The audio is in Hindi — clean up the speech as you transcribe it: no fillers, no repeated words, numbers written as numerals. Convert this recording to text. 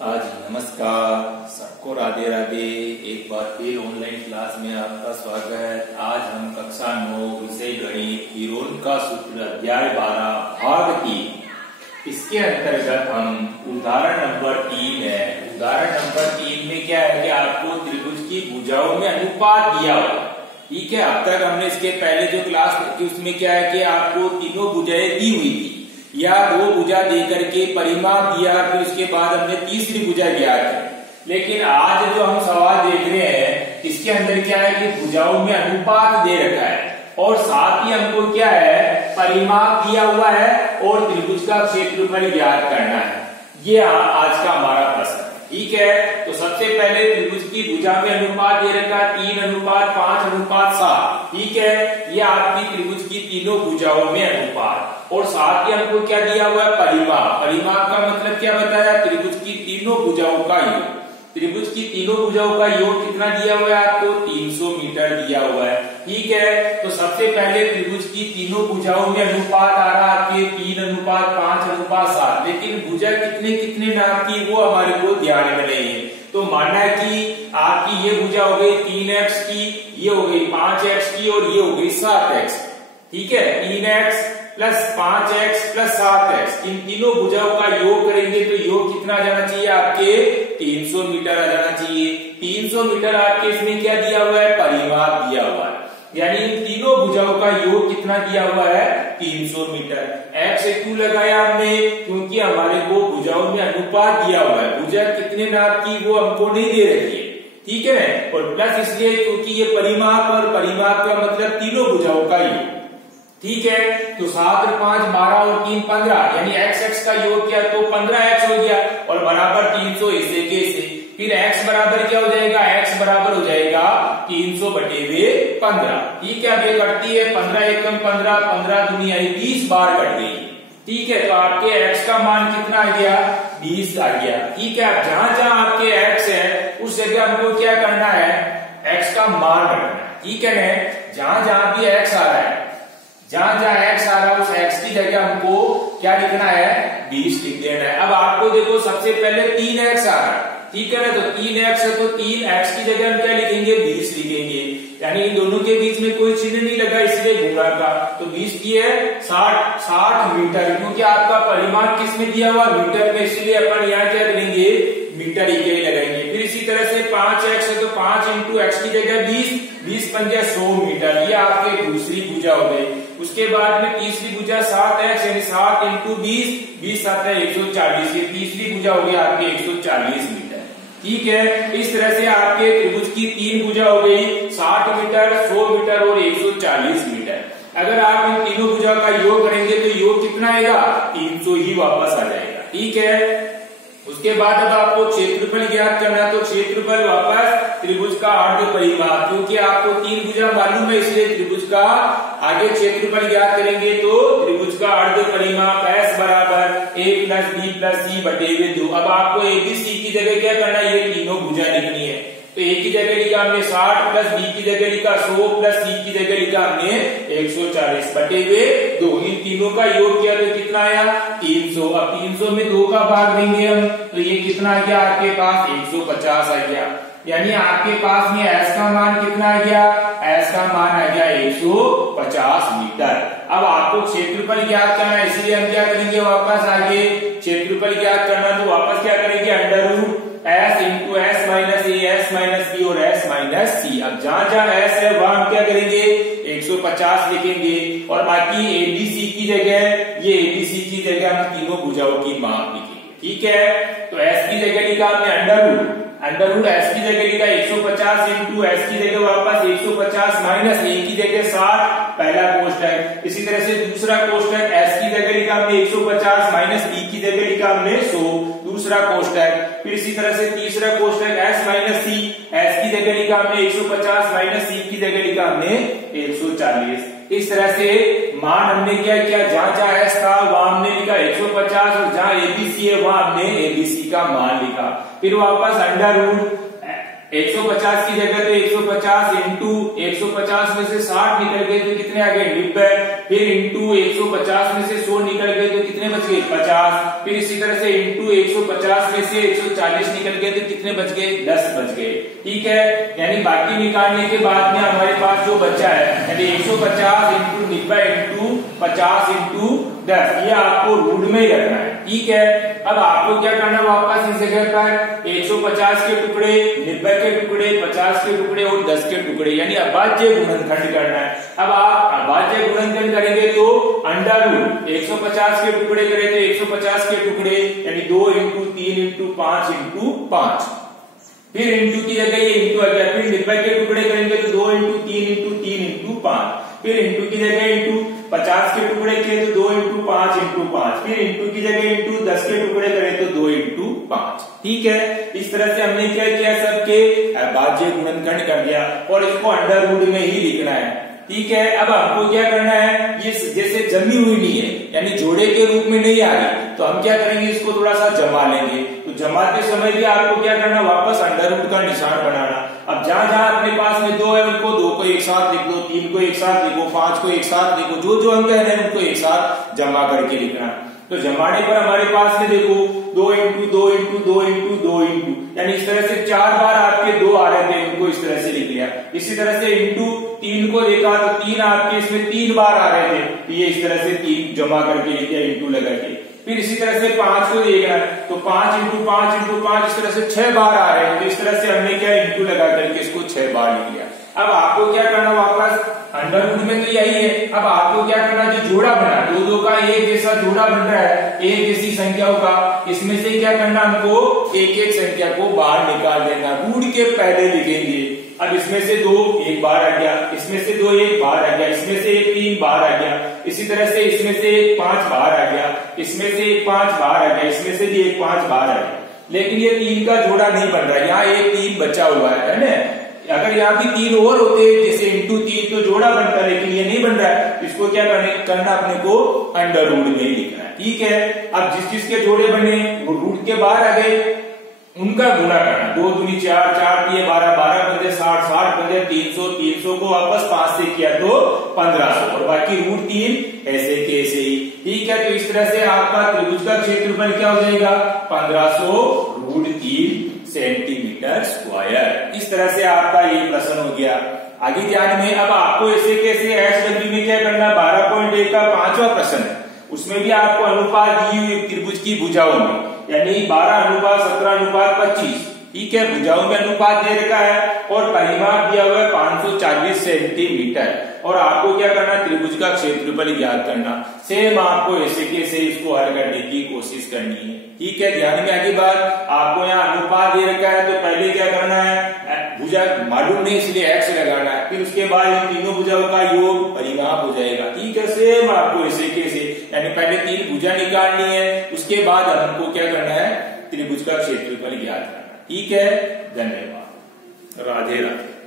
आज नमस्कार सबको, राधे राधे। एक बार फिर ऑनलाइन क्लास में आपका स्वागत। आज हम कक्षा 9 विषय गणित हीरोन का सूत्र अध्याय 12 भाग 3 इसके अंतर्गत हम उदाहरण नंबर 3 है। उदाहरण नंबर 3 में क्या है कि आपको त्रिभुज की भुजाओं में अनुपात दिया हुआ। ठीक है, अब तक हमने इसके पहले जो क्लास की उसमें क्या है कि आपको तीनों भुजाएं दी हुई थी या दो भुजा देकर के परिमाप दिया, फिर उसके बाद हमने तीसरी भुजा ज्ञात की। लेकिन आज जो हम सवाल देख रहे हैं इसके अंदर क्या है कि भुजाओं में अनुपात दे रखा है और साथ ही हमको क्या है परिमाप दिया हुआ है और त्रिभुज का क्षेत्रफल ज्ञात करना है। ये आज का हमारा प्रश्न। ठीक है, तो सबसे पहले त्रिभुज की भुजा में अनुपात दे रखा 3:5:7। ठीक है, ये आपकी त्रिभुज की तीनों भुजाओं में अनुपात और साथ ही हमको क्या दिया हुआ है परिमाप। परिमाप का मतलब क्या बताया, त्रिभुज की तीनों भुजाओं का योग। त्रिभुज की तीनों भुजाओं का योग कितना दिया हुआ है आपको, 300 मीटर दिया हुआ है। ठीक है, तो सबसे पहले त्रिभुज की तीनों भुजाओं में अनुपात आ रहा आपके 3:5:7। लेकिन भुजा कितने कितने नाप की वो हमारे को ध्यान में नहीं है। तो मानना है कि आपकी ये भुजा हो गई 3x की, ये हो गई 5x की और ये हो गई 7x। ठीक है, 3x plus 5x plus 7x, इन तीनों भुजाओं का योग करेंगे तो योग कितना आ जाना चाहिए आपके 300 मीटर आ जाना चाहिए। 300 मीटर आपके इसमें क्या दिया हुआ है, परिमाप दिया हुआ है। यानी इन तीनों भुजाओं का योग कितना दिया हुआ है 300 मीटर। x क्यों लगाया हमने, क्योंकि हमारे को भुजाओं में अनुपात दिया हुआ है। भुजा कितने नाप की वो हमको नहीं दे रखी है। ठीक है, और प्लस इसलिए क्योंकि ये परिमाप और परिमाप का मतलब तीनों भुजाओं का योग। ठीक है, तो 7 और 5 12 और 3 15, यानी x का योग किया तो 15x हो गया और बराबर 300 ऐसे के ऐसे। फिर x बराबर क्या हो जाएगा, x बराबर हो जाएगा 300/15। ठीक है, अब ये कटती है 15 एकम 15, 15 दूनी आई 20 बार कट गई। ठीक है, तो आपके x का मान कितना आ गया, 20 आ गया। ठीक है, अब जहां जहां आपके x है उस जगह हमको क्या करना है, x का मान रखना है। ठीक है ना, जहां जहां भी x आ रहा है, जहां जहां x आ रहा है उस x की जगह हमको क्या लिखना है, 20 लिख देना है। अब आपको देखो सबसे पहले 3x आ रहा है। ठीक है ना, तो 3x है तो 3x की जगह हम क्या लिखेंगे, 20 लिखेंगे। यानी इन दोनों के बीच में कोई चिन्ह नहीं लगा इसलिए घूरा का, तो 20 की है 60 मीटर, क्योंकि आपका परिमाप किसमें दिया हुआ, मीटर में, इसलिए अपन यहाँ क्या करेंगे, मीटर ही के लगाएंगे। फिर इसी तरह से 5x है तो 5 × x की जगह 20, 20 पंजे 100 मीटर, ये आपकी दूसरी भुजा हो गई। उसके बाद में तीसरी भुजा 7x यानी 7 × 20, 20 7 है 140, ये तीसरी भुजा हो गई आपकी 140 मीटर। ठीक है, इस तरह से आपके त्रिभुज की तीन भुजा हो गई 60 मीटर, 100 मीटर और 140 मीटर। अगर आप इन तीनों भुजा का योग करेंगे तो योग कितना आएगा, 300 ही वापस आ जाएगा। ठीक है, उसके बाद अब आपको क्षेत्रफल ज्ञात करना, तो क्षेत्रफल वापस त्रिभुज का अर्ध परिमाप, क्योंकि आपको तीन भुजा मालूम है इसलिए त्रिभुज का आगे क्षेत्रफल ज्ञात करेंगे तो त्रिभुज का अर्ध परिमाप s बराबर a + b + c/2। अब आपको a b c की जगह क्या करना है, ये तीनों भुजा लिखनी है। तो a की जगह लिखा हमने 60 + b की जगह लिखा 100 + c की जगह लिखा हमने 140/2। इन तीनों का योग किया तो कितना आया, 300। अब 300 में 2 का भाग देंगे हम तो ये कितना आ गया आपके पास, 150 आ गया। यानी आपके पास में s का मान कितना आ गया, s का मान आ गया 150 मीटर। अब आपको क्षेत्रफल ज्ञात करना है, इसलिए हम क्या करेंगे, वापस आगे क्षेत्रफल ज्ञात करना तो वापस क्या करेंगे, √s × s - a s - b और s - c। अब जहां जहां s है वहां हम क्या करेंगे, 150 लिखेंगे और बाकी abc की जगह, ये abc की जगह हम तीनों भुजाओं की माप लिखेंगे। ठीक है, तो s की जगह लिखा हमने √s की जगह लिखा 150 × s की जगह वापस 150 - a की जगह 60, पहला कोष्ठक। इसी तरह से दूसरा कोष्ठक s की जगह लिखा हमने 150 - b की जगह लिखा हमने 100, दूसरा कोष्ठक। फिर इसी तरह से तीसरा कोष्ठक s - c, s की जगह लिखा हमने 150 - c की जगह लिखा हमने 140। इस तरह से मान हमने क्या किया, जहां जहां s था वहां हमने लिखा 150 और जहां abc है वहां हमने abc का मान लिखा। फिर वापस 150 की जगह तो 150 इंटू 150 में से 60 निकल गए तो कितने आ गए 90, फिर इंटू 150 में से 100 निकल गए तो कितने बच गए 50, फिर इसी तरह से इंटू 150 में से 140 निकल गए तो कितने बच गए 10 बच गए। ठीक है, यानी बाकी निकालने के बाद में हमारे पास जो बचा है यानी 150 इंटू 90 इंटू 50 इंटू 10, ये आपको रूट में ही रखना है। ठीक है, अब आपको क्या करना है वापस इस जगह पर 150 के टुकड़े 90 के टुकड़े 50 के टुकड़े और 10 के टुकड़े यानी अभाज्य गुणनखंड करना है। अब आप अभाज्य गुणनखंड करेंगे तो अंडर रूट 150 के टुकड़े करें तो 150 के टुकड़े यानी 2 इंटू 3 इंटू 5 इंटू 5, फिर इंटू की जगह ये इंटू आ गया, फिर 90 के टुकड़े करेंगे तो 2 इंटू 3 इंटू 3 इंटू 5, फिर इंटू की जगह इंटू 50 के टुकड़े किए तो 2 इंटू 5 इंटू 5, फिर इंटू की जगह इंटू 10 के टुकड़े करें तो 2 इंटू 5। ठीक है, इस तरह से हमने क्या किया सबके अभाज्य गुणनखंड कर दिया और इसको अंडर रूट में ही लिखना है। ठीक है, अब हमको क्या करना है ये जैसे जमी हुई नहीं है यानी जोड़े के रूप में नहीं आ रही तो हम क्या करेंगे इसको थोड़ा सा जमा लेंगे। तो जमाते समय भी आपको क्या करना वापस अंडर रूट का निशान बनाना। अब जहां जहां अपने पास में 2 है उनको 2 को एक साथ लिख दो, 3 को एक साथ लिखो, 5 को एक साथ लिखो, जो जो अंक है उनको एक साथ जमा करके लिखना। तो जमाने पर हमारे पास में देखो 2 इंटू 2 इंटू 2 इंटू 2 इंटू यानी इस तरह से 4 बार आपके 2 आ रहे थे उनको इस तरह से लिख लिया। इसी तरह से इंटू 3 को देखा तो 3 आपके इसमें 3 बार आ रहे थे तो ये इस तरह से 3 जमा करके लिख दिया इंटू लगा के। फिर इसी तरह से 5 को देखा तो 5 इंटू 5 इंटू 5 इस तरह से 6 बार आ रहे हैं तो इस तरह से हमने क्या इंटू लगा करके इसको 6 बार लिख लिया। अब आपको क्या करना वापस अंडर रूट में तो यही है, अब आपको क्या करना जो जोड़ा बना दो का एक जैसा जोड़ा बन रहा है एक जैसी संख्याओं का, इसमें से क्या करना हमको एक एक संख्या को बाहर निकाल देना, रूट के पहले लिखेंगे। अब इसमें से 2 एक बार आ गया, इसमें से 2 एक बार आ गया, इसमें से 1 3 बार आ गया, इसी तरह से इसमें से 1 5 बार आ गया, इसमें से 1 5 बार आ गया, इसमें से भी 1 5 बार आ गया। लेकिन ये 3 का जोड़ा नहीं बन रहा है, यहाँ 1 3 बचा हुआ है ना। अगर यहाँ भी 3 और होते जैसे इंटू 3 तो जोड़ा बनता, लेकिन ये नहीं बन रहा है, इसको क्या करना अपने को अंडर रूट में ही लिखना है। ठीक है, अब जिस जिसके जोड़े बने वो रूट के बाहर आ गए उनका गुणा करना, 2 दूनी 4 4 दिए 12 12 बंदे 60 60 बंदे 300 300 को वापस 5 से किया तो 1500 और बाकी रूट 3 ऐसे के ऐसे ही। ठीक है, तो इस तरह से आपका त्रिभुज का क्षेत्रफल क्या हो जाएगा 1500 रूट 3 सेंटीमीटर स्क्वायर। इस तरह से आपका ये प्रश्न हो गया। आगे ध्यान में अब आपको ऐसे कैसे HW में क्या करना 12.1 का 5वां प्रश्न है, उसमें भी आपको अनुपात दी हुई त्रिभुज की भुजाओं में यानी 12:17:25। ठीक है, भुजाओं में अनुपात दे रखा है और परिमाप दिया हुआ है 540 सेंटीमीटर और आपको क्या करना त्रिभुज का क्षेत्रफल ज्ञात करना। सेम आपको ऐसे कैसे इसको हल करने की कोशिश करनी है। ठीक है, ध्यान में आगे बात आपको यहाँ अनुपात दे रखा है तो पहले क्या करना है भुजा मालूम नहीं इसलिए x लगाना है, फिर उसके बाद इन तीनों भुजाओं का योग परिमाप हो जाएगा। ठीक है, सेम आपको ऐसे कैसे यानी पहले 3 भुजा निकालनी है उसके बाद हमको क्या करना है त्रिभुज का क्षेत्रफल ज्ञात करना। ठीक है, धन्यवाद, राधे राधे।